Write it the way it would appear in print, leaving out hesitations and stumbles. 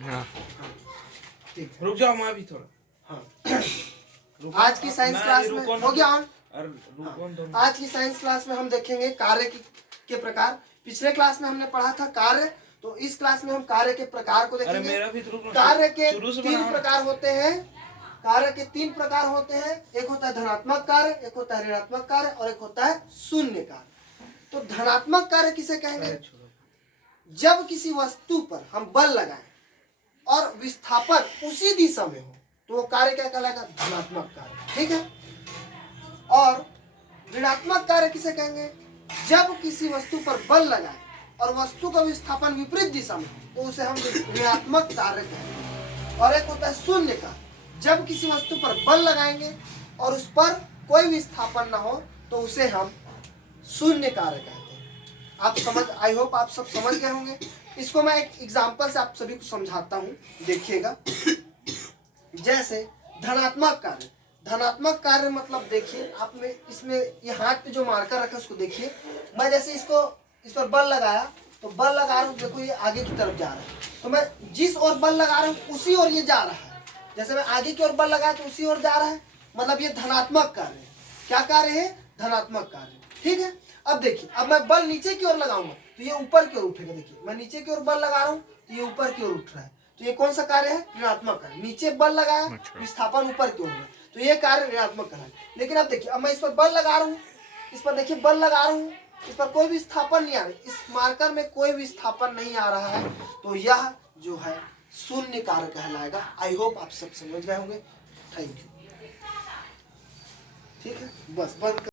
हाँ हाँ ठीक है। रुक जाओ मैं भी थोड़ा। हाँ आज की साइंस क्लास में हो गया ऑन। रुको आज की साइंस क्लास में हम देखेंगे कार्य के प्रकार। पिछले क्लास में हमने पढ़ा था कार्य, तो इस क्लास में हम कार्य के प्रकार को देखेंगे। मेरा भी तो कार्य के 3 प्रकार होते हैं। कार्य के 3 प्रकार होते हैं। एक होता है धनात्मक कार्य, एक होता है ऋणात्मक कार्य और एक होता है शून्य कार्य। तो धनात्मक कार्य किसे कहेंगे? जब किसी वस्तु पर हम बल लगाएं और विस्थापन उसी दिशा में हो तो वो कार्य क्या कहलाएगा? धनात्मक कार्य। ठीक है। और ऋणात्मक कार्य किसे कहेंगे? जब किसी वस्तु पर बल लगाएं और वस्तु का विस्थापन विपरीत दिशा में तो उसे हम ऋणात्मक कार्य कहेंगे। और एक होता है शून्य कार्य। जब किसी वस्तु पर बल लगाएंगे और उस पर कोई विस्थापन ना हो तो उसे हम शून्य कार्य कहते हैं। आप समझ, आई होप आप सब समझ गए होंगे। इसको मैं एक एग्जांपल से आप सभी को समझाता हूं, देखिएगा। जैसे धनात्मक कार्य। धनात्मक कार्य मतलब देखिए, आप में इसमें ये हाथ पे जो मार्कर रखा है उसको देखिए। मैं जैसे इस पर बल लगाया तो बल लगा रहा हूँ, देखो ये आगे की तरफ जा रहा है, तो मैं जिस ओर बल लगा रहा हूँ उसी ओर ये जा रहा है। जैसे मैं आगे की ओर बल लगाया तो उसी ओर जा रहा है, मतलब ये धनात्मक कार्य है। क्या कार्य है? धनात्मक कार्य। ठीक है। अब देखिए, अब मैं बल नीचे की ओर लगाऊंगा तो ये ऊपर की ओर उठेगा। देखिए मैं नीचे की ओर बल लगा रहा हूँ तो ये ऊपर की ओर उठ रहा है, तो ये कौन सा कार्य है? ऋणात्मक कार्य। नीचे बल लगाया, विस्थापन ऊपर की ओर है, तो ये कार्य ऋणात्मक कार्य। लेकिन अब देखिए, अब मैं इस पर बल लगा रहा हूँ, इस पर देखिए बल लगा रहा हूँ, इस पर कोई विस्थापन नहीं आ रहा, इस मार्कर में कोई विस्थापन नहीं आ रहा है, तो यह जो है शून्य कार्य कहलाएगा। आई होप आप सब समझ गए होंगे। Thank you. ठीक है, बस बंद।